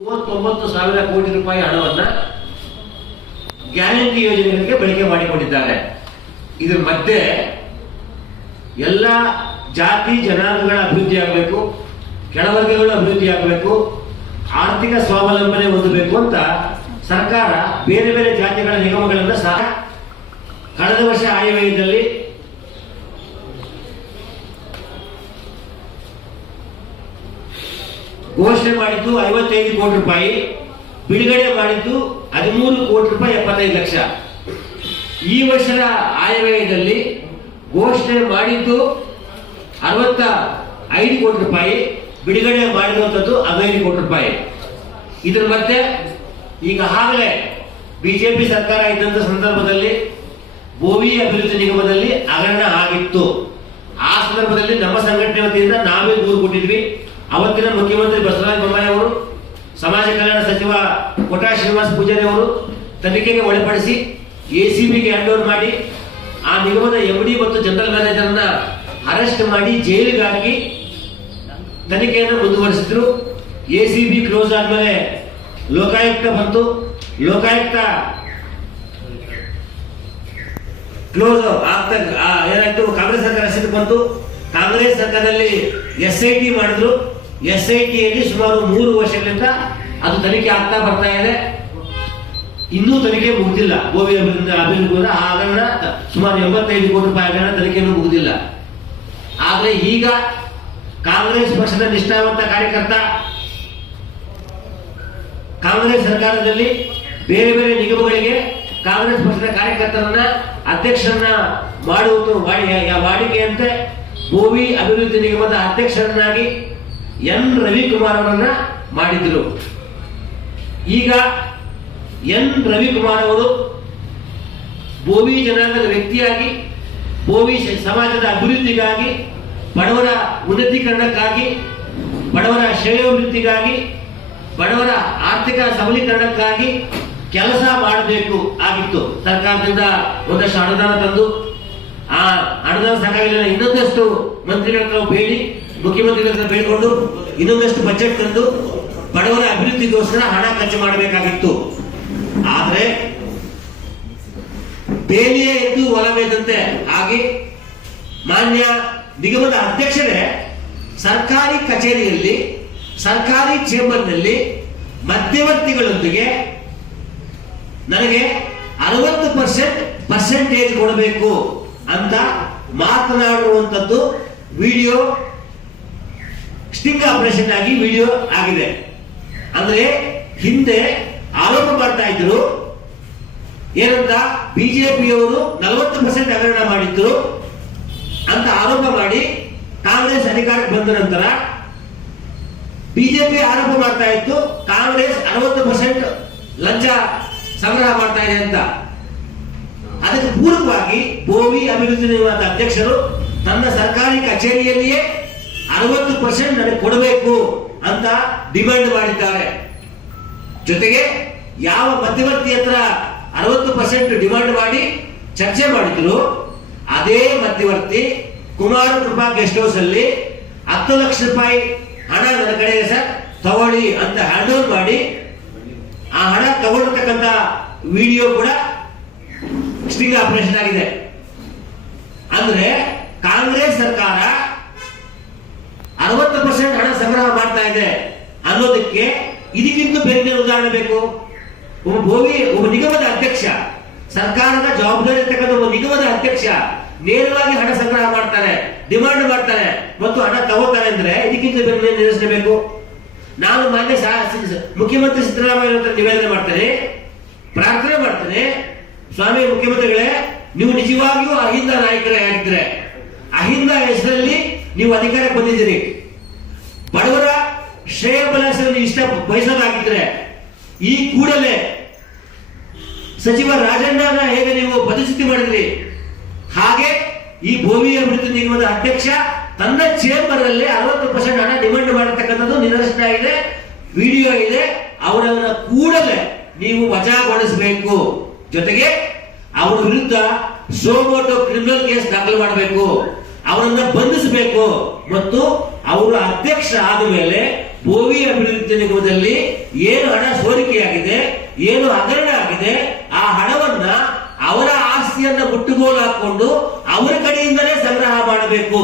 39,000 ಕೋಟಿ ರೂಪಾಯಿ ಹಣವನ್ನ ಗ್ಯಾರಂಟಿ ಯೋಜನೆಗಳಿಗೆ ಬಳಕೆ ಮಾಡಿಕೊಂಡಿದ್ದಾರೆ. ಇದರ ಮಧ್ಯೆ ಎಲ್ಲ ಜಾತಿ ಜನಾಂಗಗಳ ಅಭಿವೃದ್ಧಿ ಆಗಬೇಕು, ಕೆಳವರ್ಗಗಳ ಅಭಿವೃದ್ಧಿ ಆಗಬೇಕು, ಆರ್ಥಿಕ ಸ್ವಾವಲಂಬನೆ ಹೊಂದಬೇಕು ಅಂತ ಸರ್ಕಾರ ಬೇರೆ ಬೇರೆ ಜಾತಿಗಳ ನಿಗಮಗಳನ್ನು ಸಹ ಕಳೆದ ವರ್ಷ ಆಯವ್ಯಯದಲ್ಲಿ ಘೋಷಣೆ ಮಾಡಿದ್ದು 55 ಕೋಟಿ ರೂಪಾಯಿ, ಬಿಡುಗಡೆ ಮಾಡಿದ್ದು 13 ಕೋಟಿ ರೂಪಾಯಿ 75 ಲಕ್ಷ. ಈ ವರ್ಷದ ಆಯವ್ಯಯದಲ್ಲಿ ಘೋಷಣೆ ಮಾಡಿದ್ದು 65 ಕೋಟಿ ರೂಪಾಯಿ, ಬಿಡುಗಡೆ ಮಾಡಿರುವಂತದ್ದು 15 ಕೋಟಿ ರೂಪಾಯಿ. ಇದರ ಮಧ್ಯೆ ಈಗಾಗಲೇ ಬಿಜೆಪಿ ಸರ್ಕಾರ ಇದ್ದಂತ ಸಂದರ್ಭದಲ್ಲಿ ಬೋವಿ ಅಭಿವೃದ್ಧಿ ನಿಗಮದಲ್ಲಿ ಹಗರಣ ಆಗಿತ್ತು. ಆ ಸಂದರ್ಭದಲ್ಲಿ ನಮ್ಮ ಸಂಘಟನೆ ವತಿಯಿಂದ ನಾವೇ ದೂರು ಕೊಟ್ಟಿದ್ವಿ. ಅವತ್ತಿನ ಮುಖ್ಯಮಂತ್ರಿ ಬಸವರಾಜ ಬೊಮ್ಮಾಯಿ ಅವರು, ಸಮಾಜ ಕಲ್ಯಾಣ ಸಚಿವ ಕೋಟಾ ಶ್ರೀನಿವಾಸ ಪೂಜಾರಿ ಅವರು ತನಿಖೆಗೆ ಒಳಪಡಿಸಿ ಎಸಿಬಿಗೆ ಹ್ಯಾಂಡ್ ಓವರ್ ಮಾಡಿ ಆ ನಿಗಮದ ಎಂಡಿ ಮತ್ತು ಜನರಲ್ ಮ್ಯಾನೇಜರ್ನ ಅರೆಸ್ಟ್ ಮಾಡಿ ಜೈಲಿಗೆ ಹಾಕಿ ತನಿಖೆಯನ್ನು ಮುಂದುವರಿಸಿದ್ರು. ಎಸಿಬಿ ಕ್ಲೋಸ್ ಆದ್ಮೇಲೆ ಲೋಕಾಯುಕ್ತ ಬಂತು. ಲೋಕಾಯುಕ್ತ ಕ್ಲೋಸ್ ಆಗ್ತಾ ಏನಾಯ್ತು, ಕಾಂಗ್ರೆಸ್ ಸರ್ಕಾರ ಅಸ್ತಿತ್ವಕ್ಕೆ ಬಂತು. ಕಾಂಗ್ರೆಸ್ ಸರ್ಕಾರದಲ್ಲಿ SIT ಮಾಡಿದ್ರು. SITಯಲ್ಲಿ ಸುಮಾರು 3 ವರ್ಷಗಳಿಂದ ಅದು ತನಿಖೆ ಆಗ್ತಾ ಬರ್ತಾ ಇದೆ. ಇನ್ನೂ ತನಿಖೆ ಮುಗಿದಿಲ್ಲ. ಗೋವಿ ಅಭಿವೃದ್ಧಿ ಹಗರಣ ಸುಮಾರು 85 ಕೋಟಿ ರೂಪಾಯಿ ಹಗರಣ ತನಿಖೆಯನ್ನು ಮುಗಿದಿಲ್ಲ. ಆದ್ರೆ ಈಗ ಕಾಂಗ್ರೆಸ್ ಪಕ್ಷದ ನಿಷ್ಠಾವಂತ ಕಾರ್ಯಕರ್ತ ಕಾಂಗ್ರೆಸ್ ಸರ್ಕಾರದಲ್ಲಿ ಬೇರೆ ಬೇರೆ ನಿಗಮಗಳಿಗೆ ಕಾಂಗ್ರೆಸ್ ಪಕ್ಷದ ಕಾರ್ಯಕರ್ತರನ್ನ ಅಧ್ಯಕ್ಷರನ್ನ ಮಾಡುವುದು ವಾಡಿಕೆಯಂತೆ ಗೋವಿ ಅಭಿವೃದ್ಧಿ ನಿಗಮದ ಅಧ್ಯಕ್ಷರನ್ನಾಗಿ N ರವಿಕುಮಾರ್ ಅವರನ್ನ ಮಾಡಿದ್ರು. ಈಗ N ರವಿಕುಮಾರ್ ಅವರು ಬೋವಿ ಜನಾಂಗದ ವ್ಯಕ್ತಿಯಾಗಿ, ಬೋವಿ ಸಮಾಜದ ಅಭಿವೃದ್ಧಿಗಾಗಿ, ಬಡವರ ಉನ್ನತೀಕರಣಕ್ಕಾಗಿ, ಬಡವರ ಶ್ರೇಯೋಭಿವೃದ್ಧಿಗಾಗಿ, ಬಡವರ ಆರ್ಥಿಕ ಸಬಲೀಕರಣಕ್ಕಾಗಿ ಕೆಲಸ ಮಾಡಬೇಕು ಆಗಿತ್ತು. ಸರ್ಕಾರದಿಂದ ಒಂದಷ್ಟು ಅನುದಾನ ತಂದು ಆ ಅನುದಾನ ಸಾಕಾಗಿಲ್ಲ, ಇನ್ನೊಂದಷ್ಟು ಮಂತ್ರಿಗಳ ಹತ್ರ ಬೇಡಿ, ಮುಖ್ಯಮಂತ್ರಿಗಳ ಹತ್ರ ಬೇಡಿಕೊಂಡು ಇನ್ನೊಂದಷ್ಟು ಬಜೆಟ್ ತಂದು ಬಡವರ ಅಭಿವೃದ್ಧಿಗೋಸ್ಕರ ಹಣ ಖರ್ಚು ಮಾಡಬೇಕಾಗಿತ್ತು. ಆದ್ರೆ ಬೇಲಿಯೇ ಎದ್ದು ಹೊಲಬೇದಂತೆ ಆಗಿ ಮಾನ್ಯ ನಿಗಮದ ಅಧ್ಯಕ್ಷರೇ ಸರ್ಕಾರಿ ಕಚೇರಿಯಲ್ಲಿ, ಸರ್ಕಾರಿ ಚೇಂಬರ್ನಲ್ಲಿ ಮಧ್ಯವರ್ತಿಗಳೊಂದಿಗೆ ನನಗೆ 60% ಕೊಡಬೇಕು ಅಂತ ಮಾತನಾಡುವಂಥದ್ದು ವಿಡಿಯೋ ಸ್ಟಿಂಗ್ ಆಪರೇಷನ್ ಆಗಿ ವಿಡಿಯೋ ಆಗಿದೆ. ಅಂದ್ರೆ ಹಿಂದೆ ಆರೋಪ ಮಾಡ್ತಾ ಇದ್ರು ಏನಂತ, ಬಿಜೆಪಿಯವರು 40% ಹಗರಣ ಮಾಡಿದ್ರು ಅಂತ ಆರೋಪ ಮಾಡಿ ಕಾಂಗ್ರೆಸ್ ಅಧಿಕಾರಕ್ಕೆ ಬಂದ ನಂತರ ಬಿಜೆಪಿ ಆರೋಪ ಮಾಡ್ತಾ ಇತ್ತು ಕಾಂಗ್ರೆಸ್ 60% ಲಂಚ ಸಂಗ್ರಹ ಮಾಡ್ತಾ ಇದೆ ಅಂತ. ಅದಕ್ಕೆ ಪೂರಕವಾಗಿ ಬೋವಿ ಅಭಿವೃದ್ಧಿ ನಿಗಮದ ಅಧ್ಯಕ್ಷರು ತನ್ನ ಸರ್ಕಾರಿ ಕಚೇರಿಯಲ್ಲಿಯೇ 60% ನನಗೆ ಕೊಡಬೇಕು ಅಂತ ಡಿಮ್ಯಾಂಡ್ ಮಾಡಿದ್ದಾರೆ. ಜೊತೆಗೆ ಯಾವ ಮಧ್ಯವರ್ತಿ ಹತ್ರ 60% ಡಿಮ್ಯಾಂಡ್ ಮಾಡಿ ಚರ್ಚೆ ಮಾಡಿದ್ರು, ಅದೇ ಮಧ್ಯವರ್ತಿ ಕುಮಾರ ಕೃಪಾ ಗೆಸ್ಟ್ ಹೌಸ್ ಅಲ್ಲಿ 10 ಲಕ್ಷ ರೂಪಾಯಿ ಹಣ ನನ್ನ ಕಡೆ ಸರ್ ತಗೊಳ್ಳಿ ಅಂತ ಹ್ಯಾಂಡ್ ಓವರ್ ಮಾಡಿ ಆ ಹಣ ತಗೊಂಡಿರ್ತಕ್ಕಂಥ ವಿಡಿಯೋ ಕೂಡ ಸ್ಟಿಂಗ್ ಆಪರೇಷನ್ ಆಗಿದೆ. ಅಂದ್ರೆ ಕಾಂಗ್ರೆಸ್ ಸರ್ಕಾರ 60% ಹಣ ಸಂಗ್ರಹ ಮಾಡ್ತಾ ಇದೆ ಅನ್ನೋದಕ್ಕೆ ಇದಕ್ಕಿಂತ ಬೇರೆ ಉದಾಹರಣೆ ಬೇಕು. ಒಬ್ಬ ನಿಗಮದ ಅಧ್ಯಕ್ಷ, ಸರ್ಕಾರದ ಜವಾಬ್ದಾರಿ ಇರ್ತಕ್ಕಂಥ ಒಬ್ಬ ನಿಗಮದ ಅಧ್ಯಕ್ಷ ನೇರವಾಗಿ ಹಣ ಸಂಗ್ರಹ ಮಾಡ್ತಾರೆ, ಡಿಮಾಂಡ್ ಮಾಡ್ತಾರೆ ಮತ್ತು ಹಣ ತಗೋತಾರೆ ಅಂದ್ರೆ ಇದಕ್ಕಿಂತ ಬೇರೆ ನಿದರ್ಶನ ಬೇಕು. ನಾನು ಮಾನ್ಯ ಮುಖ್ಯಮಂತ್ರಿ ಸಿದ್ದರಾಮಯ್ಯ ಹತ್ರ ನಿವೇದನೆ ಮಾಡ್ತೇನೆ, ಪ್ರಾರ್ಥನೆ ಮಾಡ್ತೇನೆ, ಸ್ವಾಮಿ ಮುಖ್ಯಮಂತ್ರಿಗಳೇ, ನೀವು ನಿಜವಾಗಿಯೂ ಅಹಿಂದ ನಾಯಕರೇ ಆಗಿದ್ರೆ, ಅಹಿಂದ ಹೆಸರಲ್ಲಿ ನೀವು ಅಧಿಕಾರಕ್ಕೆ ಬಂದಿದ್ದೀರಿ, ಬಡವರ ಶ್ರೇಯೋಭಿಲಾಷೆಯನ್ನು ಇಷ್ಟ ಬಯಸೋದಾಗಿದ್ರೆ ಈ ಕೂಡಲೇ ಸಚಿವ ರಾಜಣ್ಣನ ಹೇಗೆ ನೀವು ಪದಚ್ಯುತಿ ಮಾಡಿದ್ರಿ, ಹಾಗೆ ಈ ಬೋವಿ ಅಭಿವೃದ್ಧಿ ನಿಗಮದ ಅಧ್ಯಕ್ಷ ತನ್ನ ಚೇಂಬರ್ ಅಲ್ಲಿ 60% ಹಣ ಡಿಮಾಂಡ್ ಮಾಡತಕ್ಕಂಥದ್ದು ನಿದರ್ಶನ ಇದೆ, ವಿಡಿಯೋ ಇದೆ. ಅವರನ್ನ ಕೂಡಲೇ ನೀವು ವಜಾಗೊಳಿಸಬೇಕು. ಜೊತೆಗೆ ಅವರ ವಿರುದ್ಧ ಸೋಮೋಟೋ ಕ್ರಿಮಿನಲ್ ಕೇಸ್ ದಾಖಲು ಮಾಡಬೇಕು, ಅವರನ್ನ ಬಂಧಿಸಬೇಕು ಮತ್ತು ಅವರು ಅಧ್ಯಕ್ಷ ಆದ ಮೇಲೆ ಭೋವಿ ಅಭಿವೃದ್ಧಿ ನಿಗಮದಲ್ಲಿ ಏನು ಹಣ ಸೋರಿಕೆಯಾಗಿದೆ, ಏನು ಹಗರಣ ಆಗಿದೆ, ಆ ಹಣವನ್ನ ಅವರ ಆಸ್ತಿಯನ್ನ ಮುಟ್ಟುಗೋಲು ಹಾಕೊಂಡು ಅವರ ಕಡೆಯಿಂದಲೇ ಸಂಗ್ರಹ ಮಾಡಬೇಕು.